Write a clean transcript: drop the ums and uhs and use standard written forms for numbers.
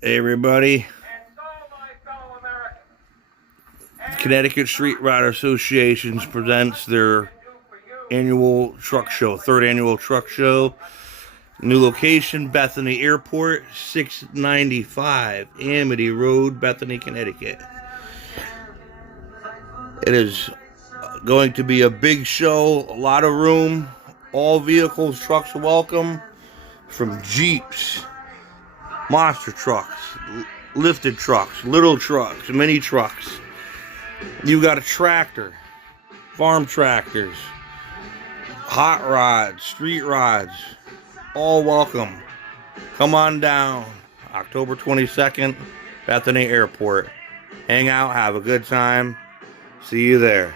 Hey everybody, Connecticut Street Rod Association presents their annual truck show, third annual truck show. New location, Bethany Airport, 695 Amity Road, Bethany, Connecticut. It is going to be a big show, a lot of room, all vehicles, trucks are welcome, from Jeeps, monster trucks, lifted trucks, little trucks, mini trucks. You got a tractor, farm tractors, hot rods, street rods, all welcome. Come on down, October 22nd, Bethany Airport. Hang out, have a good time. See you there.